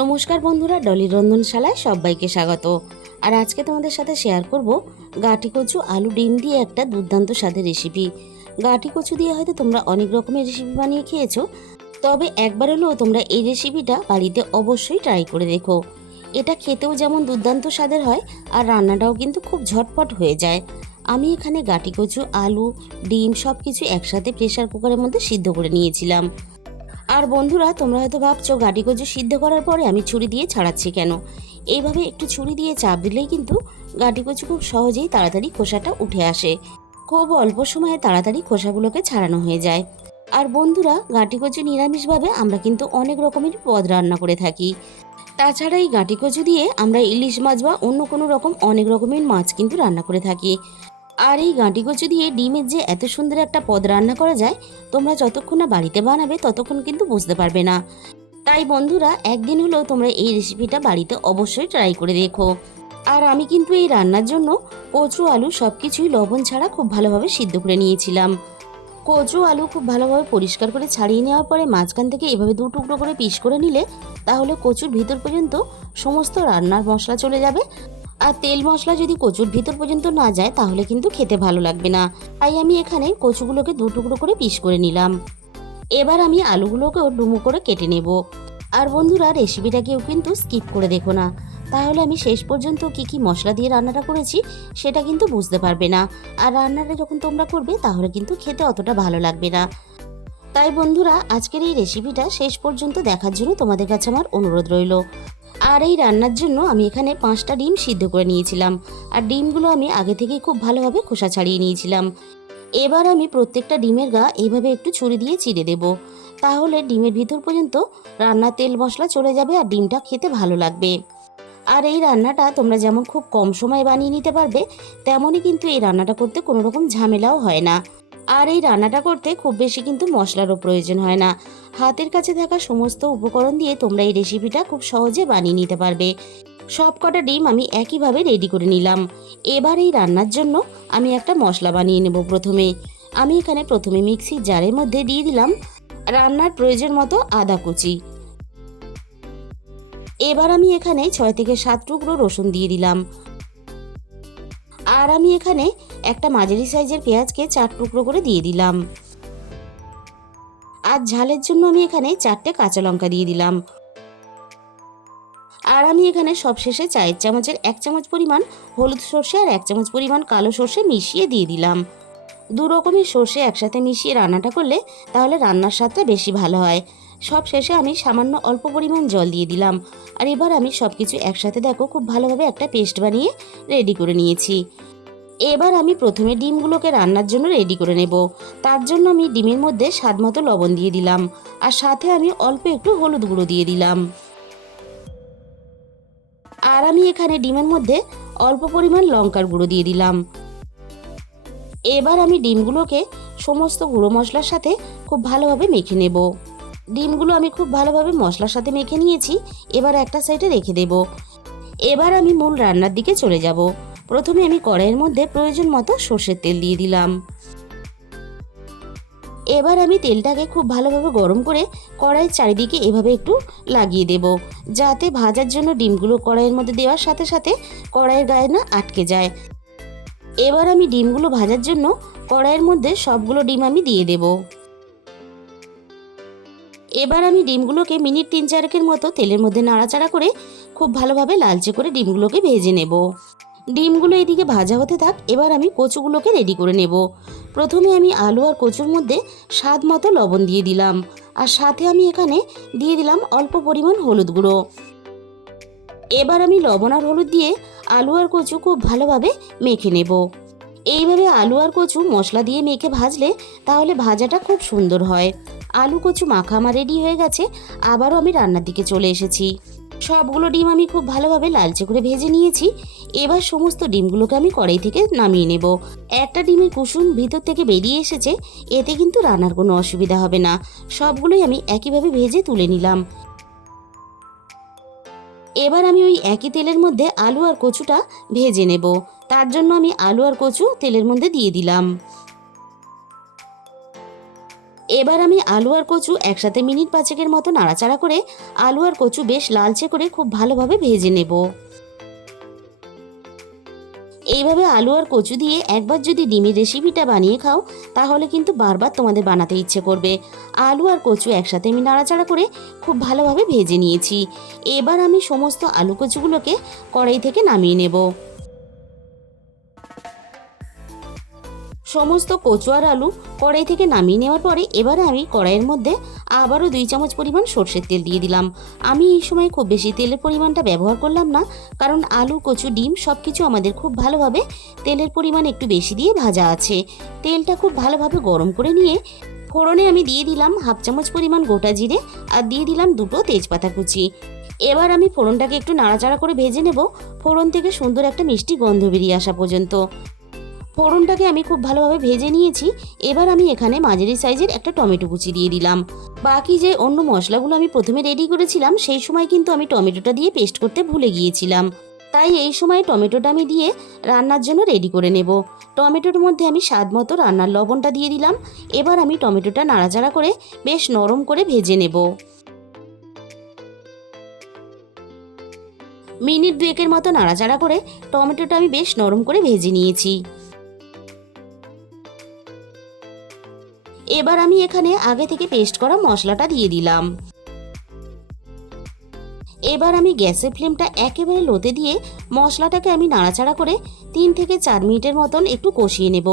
নমস্কার বন্ধুরা, ডলি রন্ধনশালায় সবাইকে স্বাগত। আর আজকে তোমাদের সাথে শেয়ার করব গাঁটি কচু আলু ডিম দিয়ে একটা দুর্দান্ত স্বাদের রেসিপি। গাঁটি কচু দিয়ে হয়তো তোমরা অনেক রকমের রেসিপি বানিয়ে খেয়েছো, তবে একবার হলেও তোমরা এই রেসিপিটা বাড়িতে অবশ্যই ট্রাই করে দেখো। এটা খেতেও যেমন দুর্দান্ত স্বাদের হয়, আর রান্নাটাও কিন্তু খুব ঝটপট হয়ে যায়। আমি এখানে গাঁটি কচু, আলু, ডিম সব কিছু একসাথে প্রেসার কুকারের মধ্যে সিদ্ধ করে নিয়েছিলাম। আর বন্ধুরা, তোমরা হয়তো ভাবছো গাঁটি কচু সিদ্ধ করার পরে আমি ছুরি দিয়ে ছাড়াচ্ছি কেন। এইভাবে একটু ছুরি দিয়ে চাপ দিলেই কিন্তু গাঁটি কচু খুব সহজেই তাড়াতাড়ি খোসাটা উঠে আসে। খুব অল্প সময়ে তাড়াতাড়ি খোসাগুলোকে ছাড়ানো হয়ে যায়। আর বন্ধুরা, গাঁটি কচু নিরামিষভাবে আমরা কিন্তু অনেক রকমের পদ রান্না করে থাকি। তাছাড়া এই গাঁটি কচু দিয়ে আমরা ইলিশ মাছ বা অন্য কোনো রকম অনেক রকমের মাছ কিন্তু রান্না করে থাকি। আর এই গাঁটি কচু দিয়ে ডিমের যে এত সুন্দর একটা পদ রান্না করা যায়, তোমরা যতক্ষণ না বাড়িতে বানাবে ততক্ষণ কিন্তু বুঝতে পারবে না। তাই বন্ধুরা, একদিন হলেও তোমরা এই রেসিপিটা বাড়িতে অবশ্যই ট্রাই করে দেখো। আর আমি কিন্তু এই রান্নার জন্য কচু আলু সব কিছুই লবণ ছাড়া খুব ভালোভাবে সিদ্ধ করে নিয়েছিলাম। কচু আলু খুব ভালোভাবে পরিষ্কার করে ছাড়িয়ে নেওয়ার পরে মাঝখান থেকে এভাবে দু টুকরো করে পিস করে নিলে তাহলে কচুর ভিতর পর্যন্ত সমস্ত রান্নার মশলা চলে যাবে। আর তেল মশলা যদি কচুর ভিতর পর্যন্ত না যায় তাহলে কিন্তু খেতে ভালো লাগবে না। তাই আমি এখানে কচুগুলোকে দু টুকরো করে পিস করে নিলাম। এবার আমি আলুগুলোকেও ডুমো করে কেটে নেব। আর বন্ধুরা, রেসিপিটা কেউ কিন্তু স্কিপ করে দেখো না, তাহলে আমি শেষ পর্যন্ত কি কি মশলা দিয়ে রান্নাটা করেছি সেটা কিন্তু বুঝতে পারবে না। আর রান্নাটা যখন তোমরা করবে তাহলে কিন্তু খেতে অতটা ভালো লাগবে না। তাই বন্ধুরা, আজকের এই রেসিপিটা শেষ পর্যন্ত দেখার জন্য তোমাদের কাছে আমার অনুরোধ রইল। আর এই রান্নার জন্য আমি এখানে 5টা ডিম সিদ্ধ করে নিয়েছিলাম। আর ডিমগুলো আমি আগে থেকেই খুব ভালোভাবে খোসা ছাড়িয়ে নিয়েছিলাম। এবার আমি প্রত্যেকটা ডিমের গা এইভাবে একটু ছুরি দিয়ে চিড়ে দেব। তাহলে ডিমের ভিতর পর্যন্ত রান্নার তেল মশলা চলে যাবে আর ডিমটা খেতে ভালো লাগবে। আর এই রান্নাটা তোমরা যেমন খুব কম সময়ে বানিয়ে নিতে পারবে, তেমনই কিন্তু এই রান্নাটা করতে কোনো রকম ঝামেলাও হয় না। আর এই রান্নাটা করতে খুব বেশি কিন্তু মশলারও প্রয়োজন হয় না। হাতের কাছে থাকা সমস্ত উপকরণ দিয়ে তোমরা এই রেসিপিটা খুব সহজে বানিয়ে নিতে পারবে। সব কটা ডিম আমি একইভাবে রেডি করে নিলাম। এবার এই রান্নার জন্য আমি একটা মশলা বানিয়ে নেব। আমি এখানে প্রথমে মিক্সির জারের মধ্যে দিয়ে দিলাম রান্নার প্রয়োজন মতো আদা কুচি। এবার আমি এখানে 6 থেকে 7 টুকরো রসুন দিয়ে দিলাম। আর আমি এখানে একটা মাঝারি সাইজের পেঁয়াজকে 4 টুকরো করে দিয়ে দিলাম। আর ঝালের জন্য আমি এখানে 4টে কাঁচা লঙ্কা দিয়ে দিলাম। আর আমি এখানে সবশেষে চায়ের চামচের 1 চামচ পরিমাণ হলুদ সর্ষে আর 1 চামচ পরিমাণ কালো সর্ষে মিশিয়ে দিয়ে দিলাম। দু রকমের সর্ষে একসাথে মিশিয়ে রান্নাটা করলে তাহলে রান্নার স্বাদটা বেশি ভালো হয়। সব শেষে আমি সামান্য অল্প পরিমাণ জল দিয়ে দিলাম। আর এবার আমি সব কিছু একসাথে দেখো খুব ভালোভাবে একটা পেস্ট বানিয়ে রেডি করে নিয়েছি। এবার আমি প্রথমে ডিমগুলোকে রান্নার জন্য রেডি করে নেব। তার জন্য আমি ডিমের মধ্যে স্বাদ মতো লবণ দিয়ে দিলাম। আর সাথে আমি অল্প একটু হলুদ গুঁড়ো দিয়ে দিলাম। আর আমি এখানে ডিমের মধ্যে অল্প পরিমাণ লঙ্কার গুঁড়ো দিয়ে দিলাম। এবার আমি ডিমগুলোকে সমস্ত গুঁড়ো মশলার সাথে খুব ভালোভাবে মেখে নেব। ডিমগুলো আমি খুব ভালোভাবে মশলার সাথে মেখে নিয়েছি। এবার একটা সাইডে রেখে দেব। এবার আমি মূল রান্নার দিকে চলে যাব। প্রথমে আমি কড়াইয়ের মধ্যে প্রয়োজন মতো সর্ষের তেল দিয়ে দিলাম। এবার আমি তেলটাকে খুব ভালোভাবে গরম করে কড়াইয়ের চারিদিকে এভাবে একটু লাগিয়ে দেব, যাতে ভাজার জন্য ডিমগুলো কড়াইয়ের মধ্যে দেওয়ার সাথে সাথে কড়াইয়ের গায়ে না আটকে যায়। এবার আমি ডিমগুলো ভাজার জন্য কড়াইয়ের মধ্যে সবগুলো ডিম আমি দিয়ে দেব। এবার আমি ডিমগুলোকে মিনিট 3-4 মতো তেলের মধ্যে নাড়াচাড়া করে খুব ভালোভাবে লালচে করে ডিমগুলোকে ভেজে নেব। ডিমগুলো এদিকে ভাজা হতে থাক, এবার আমি কচুগুলোকে রেডি করে নেব। প্রথমে আমি আলু আর কচুর মধ্যে স্বাদ মতো লবণ দিয়ে দিলাম। আর সাথে আমি এখানে দিয়ে দিলাম অল্প পরিমাণ হলুদ গুঁড়ো। এবার আমি লবণ আর হলুদ দিয়ে আলু আর কচু খুব ভালোভাবে মেখে নেব। এইভাবে আলু আর কচু মশলা দিয়ে মেখে ভাজলে তাহলে ভাজাটা খুব সুন্দর হয়। আলু কচু মাখা আমার রেডি হয়ে গেছে। আবারও আমি রান্নার দিকে চলে এসেছি। সবগুলো ডিম আমি খুব ভালোভাবে লালচে করে ভেজে নিয়েছি। এবার সমস্ত ডিমগুলোকে আমি কড়াই থেকে নামিয়ে নেব। একটা ডিমের কুসুম ভিতর থেকে বেরিয়ে এসেছে, এতে কিন্তু রান্নার কোনো অসুবিধা হবে না। সবগুলোই আমি একইভাবে ভেজে তুলে নিলাম। এবার আমি ওই একই তেলের মধ্যে আলু আর কচুটা ভেজে নেব। তার জন্য আমি আলু আর কচু তেলের মধ্যে দিয়ে দিলাম। এবার আমি আলু আর কচু একসাথে মিনিট 5 মতো নাড়াচাড়া করে আলু আর কচু বেশ লালচে করে খুব ভালোভাবে ভেজে নেব। এইভাবে আলু আর কচু দিয়ে একবার যদি ডিমের রেসিপিটা বানিয়ে খাও তাহলে কিন্তু বারবার তোমাদের বানাতে ইচ্ছে করবে। আলু আর কচু একসাথে আমি নাড়াচাড়া করে খুব ভালোভাবে ভেজে নিয়েছি। এবার আমি সমস্ত আলু কচুগুলোকে কড়াই থেকে নামিয়ে নেব। সমস্ত কচু আর আলু কড়াই থেকে নামিয়ে নেওয়ার পরে এবারে আমি কড়াইয়ের মধ্যে আবারও 2 চামচ পরিমাণ সর্ষের তেল দিয়ে দিলাম। আমি এই সময় খুব বেশি তেলের পরিমাণটা ব্যবহার করলাম না, কারণ আলু কচু ডিম সব কিছু আমাদের খুব ভালোভাবে তেলের পরিমাণ একটু বেশি দিয়ে ভাজা আছে। তেলটা খুব ভালোভাবে গরম করে নিয়ে ফোড়নে আমি দিয়ে দিলাম 1/2 চামচ পরিমাণ গোটা জিরে আর দিয়ে দিলাম 2টো তেজপাতা কুচি। এবার আমি ফোড়নটাকে একটু নাড়াচাড়া করে ভেজে নেব, ফোড়ন থেকে সুন্দর একটা মিষ্টি গন্ধ বেরিয়ে আসা পর্যন্ত। ফোড়নটাকে আমি খুব ভালোভাবে ভেজে নিয়েছি। এবার আমি এখানে মাঝারি সাইজের একটা টমেটো কুচি দিয়ে দিলাম। বাকি যে অন্য মশলাগুলো আমি প্রথমে রেডি করেছিলাম সেই সময় কিন্তু আমি টমেটোটা দিয়ে পেস্ট করতে ভুলে গিয়েছিলাম, তাই এই সময় টমেটোটা আমি দিয়ে রান্নার জন্য রেডি করে নেব। টমেটোর মধ্যে আমি স্বাদ মতো রান্নার লবণটা দিয়ে দিলাম। এবার আমি টমেটোটা নাড়াচাড়া করে বেশ নরম করে ভেজে নেব। মিনিট 2 মতো নাড়াচাড়া করে টমেটোটা আমি বেশ নরম করে ভেজে নিয়েছি। এবার আমি এখানে আগে থেকে পেস্ট করা মশলাটা দিয়ে দিলাম। এবার আমি গ্যাসের ফ্লেমটা একেবারে লোতে দিয়ে মশলাটাকে আমি নাড়াচাড়া করে 3 থেকে 4 মিনিটের মতন একটু কষিয়ে নেব,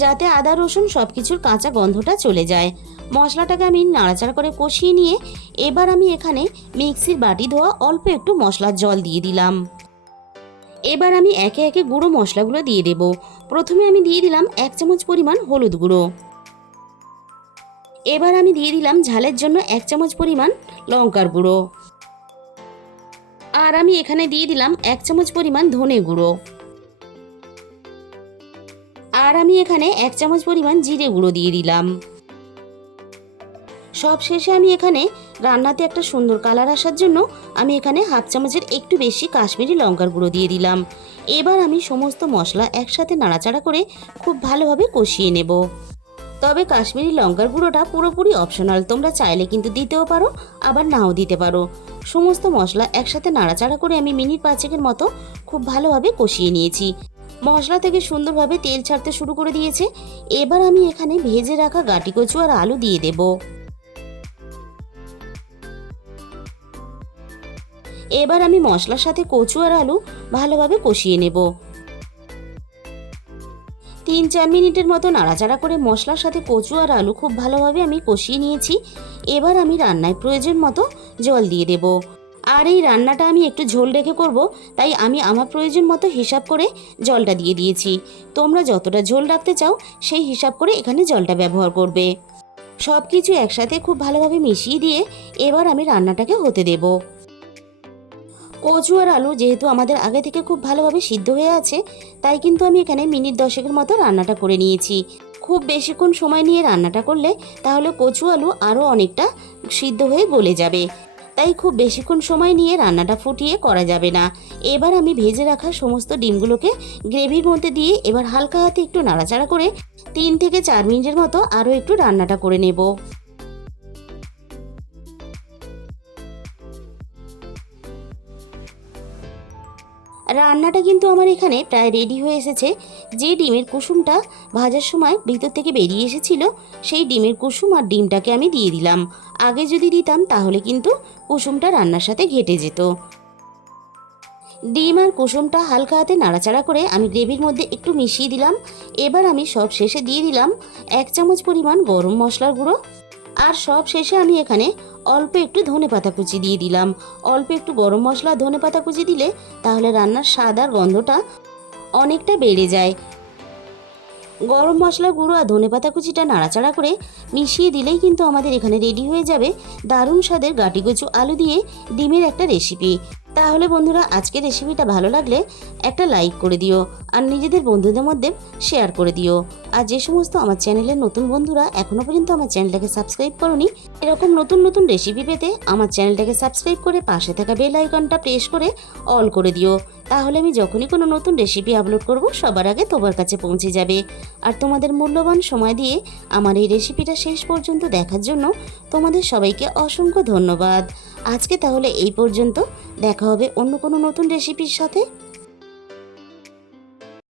যাতে আদা রসুন সব কিছুর কাঁচা গন্ধটা চলে যায়। মশলাটাকে আমি নাড়াচাড়া করে কষিয়ে নিয়ে এবার আমি এখানে মিক্সির বাটি ধোয়া অল্প একটু মশলার জল দিয়ে দিলাম। এবার আমি একে একে গুঁড়ো মশলাগুলো দিয়ে দেব। প্রথমে আমি দিয়ে দিলাম 1 চামচ পরিমাণ হলুদ গুঁড়ো। এবার আমি দিয়ে দিলাম ঝালের জন্য 1 চামচ পরিমাণ লঙ্কার গুঁড়ো। আর আমি এখানে দিয়ে দিলাম 1 চামচ পরিমাণ ধনে গুঁড়ো। আর আমি এখানে 1 চামচ পরিমাণ জিরে গুঁড়ো দিয়ে দিলাম। সব শেষে আমি এখানে রান্নাতে একটা সুন্দর কালার আসার জন্য আমি এখানে 1/2 চামচের একটু বেশি কাশ্মীরি লঙ্কার গুঁড়ো দিয়ে দিলাম। এবার আমি সমস্ত মশলা একসাথে নাড়াচাড়া করে খুব ভালোভাবে কষিয়ে নেব। তবে কাশ্মীরি লঙ্কার গুঁড়োটা পুরোপুরি অপশনাল, তোমরা চাইলে কিন্তু দিতেও পারো আবার নাও দিতে পারো। সমস্ত মশলা একসাথে নাড়াচাড়া করে আমি মিনিট 5 মতো খুব ভালোভাবে কষিয়ে নিয়েছি। মশলা থেকে সুন্দরভাবে তেল ছাড়তে শুরু করে দিয়েছে। এবার আমি এখানে ভেজে রাখা গাঁটি কচু আর আলু দিয়ে দেব। এবার আমি মশলার সাথে কচু আর আলু ভালোভাবে কষিয়ে নেব। 3-4 মিনিটের মতো নাড়াচাড়া করে মশলার সাথে কচু আর আলু খুব ভালোভাবে আমি কষিয়ে নিয়েছি। এবার আমি রান্নায় প্রয়োজন মতো জল দিয়ে দেব। আর এই রান্নাটা আমি একটু ঝোল রেখে করব, তাই আমি আমার প্রয়োজন মতো হিসাব করে জলটা দিয়ে দিয়েছি। তোমরা যতটা ঝোল রাখতে চাও সেই হিসাব করে এখানে জলটা ব্যবহার করবে। সব কিছু একসাথে খুব ভালোভাবে মিশিয়ে দিয়ে এবার আমি রান্নাটাকে হতে দেব। কচু আর আলু যেহেতু আমাদের আগে থেকে খুব ভালোভাবে সিদ্ধ হয়ে আছে, তাই কিন্তু আমি এখানে মিনিট 10 মতো রান্নাটা করে নিয়েছি। খুব বেশিক্ষণ সময় নিয়ে রান্নাটা করলে তাহলে কচু আলু আরও অনেকটা সিদ্ধ হয়ে গলে যাবে, তাই খুব বেশিক্ষণ সময় নিয়ে রান্নাটা ফুটিয়ে করা যাবে না। এবার আমি ভেজে রাখা সমস্ত ডিমগুলোকে গ্রেভির মধ্যে দিয়ে এবার হালকা হাতে একটু নাড়াচাড়া করে 3 থেকে 4 মিনিটের মতো আরও একটু রান্নাটা করে নেব। রান্নাটা কিন্তু আমার এখানে প্রায় রেডি হয়ে এসেছে। যে ডিমের কুসুমটা ভাজার সময় ভিতর থেকে বেরিয়ে এসেছিল সেই ডিমের কুসুম আর ডিমটাকে আমি দিয়ে দিলাম। আগে যদি দিতাম তাহলে কিন্তু কুসুমটা রান্নার সাথে ঘেটে যেত। ডিম আর কুসুমটা হালকা হাতে নাড়াচাড়া করে আমি গ্রেভির মধ্যে একটু মিশিয়ে দিলাম। এবার আমি সব শেষে দিয়ে দিলাম 1 চামচ পরিমাণ গরম মশলার গুঁড়ো। আর সব শেষে আমি এখানে অল্প একটু ধনেপাতা কুচি দিয়ে দিলাম। অল্প একটু গরম মশলা ধনেপাতা কুচি দিলে তাহলে রান্নার স্বাদ আর গন্ধটা অনেকটা বেড়ে যায়। গরম মশলা গুঁড়ো আর ধনেপাতা কুচিটা নাড়াচাড়া করে মিশিয়ে দিলেই কিন্তু আমাদের এখানে রেডি হয়ে যাবে দারুণ স্বাদের গাঁটি কচু আলু দিয়ে ডিমের একটা রেসিপি। তাহলে তাহলে বন্ধুরা, আজকের রেসিপিটা ভালো লাগলে একটা লাইক করে দিও আর নিজেদের বন্ধুদের মধ্যে শেয়ার করে দিও। আর যে সমস্ত আমার চ্যানেলের নতুন বন্ধুরা এখনও পর্যন্ত আমার চ্যানেলটাকে সাবস্ক্রাইব করোনি, এরকম নতুন নতুন রেসিপি পেতে আমার চ্যানেলটাকে সাবস্ক্রাইব করে পাশে থাকা বেল আইকনটা প্রেস করে অল করে দিও। তাহলে আমি যখনই কোনো নতুন রেসিপি আপলোড করব সবার আগে তোমার কাছে পৌঁছে যাবে। আর তোমাদের মূল্যবান সময় দিয়ে আমার এই রেসিপিটা শেষ পর্যন্ত দেখার জন্য তোমাদের সবাইকে অসংখ্য ধন্যবাদ। আজকে তাহলে এই পর্যন্ত, দেখা হবে অন্য কোনো নতুন রেসিপির সাথে।